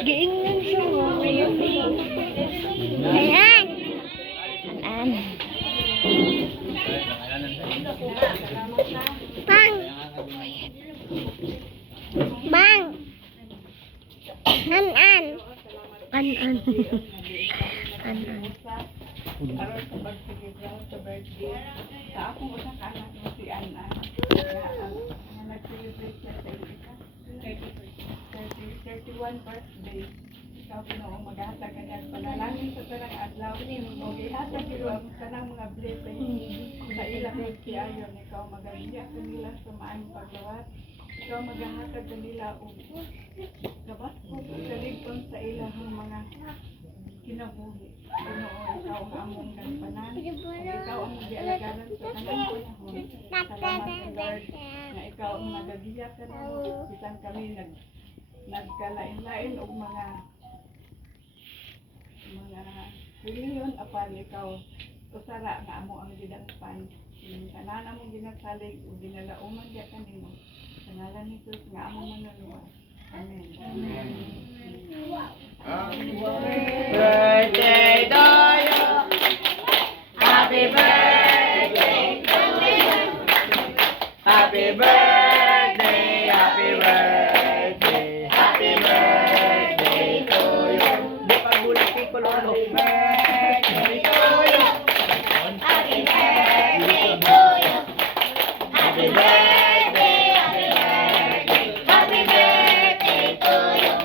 Giingnan siya. Ayan. Ayan. Bang. Bang. An-an. An-an. An-an. Aron sa pagsigigyan sa birthday. Sa akong usang anak mo si Ana. Na nag-celebrate siya sa isa. 31 birthday. Ikaw Pinoong maghatag ka niya. Panalangin sa tanang adlaw. O ihatag ilo ang tanang mga blessing sa ilang magsiayon. Ikaw magagaya ka nila sa maayong paglawat. Ikaw maghahatag ka nila o gabat ko sa ligton sa ilang mga kinabuhi. Pinoon, ikaw ang among gagpanan. Ikaw ang mag-ialagaran sa tanang panahon. Salamat sa Lord na ikaw ang nagagiya ka na. Bisan kami nagkalain-lain o mga reliyon apan ikaw usara nga amo ang gidangpan. Tanan among ginasalig o ginalauman diya kanimo. Sa ngalan ni Jesus nga among manunua. Amen. Amen. Happy birthday to you. Happy birthday to you. Happy birthday, happy birthday, happy birthday to you. Di pa gulat piccolo. Happy birthday to you. Happy birthday to you. Happy birthday, happy birthday, happy birthday to you.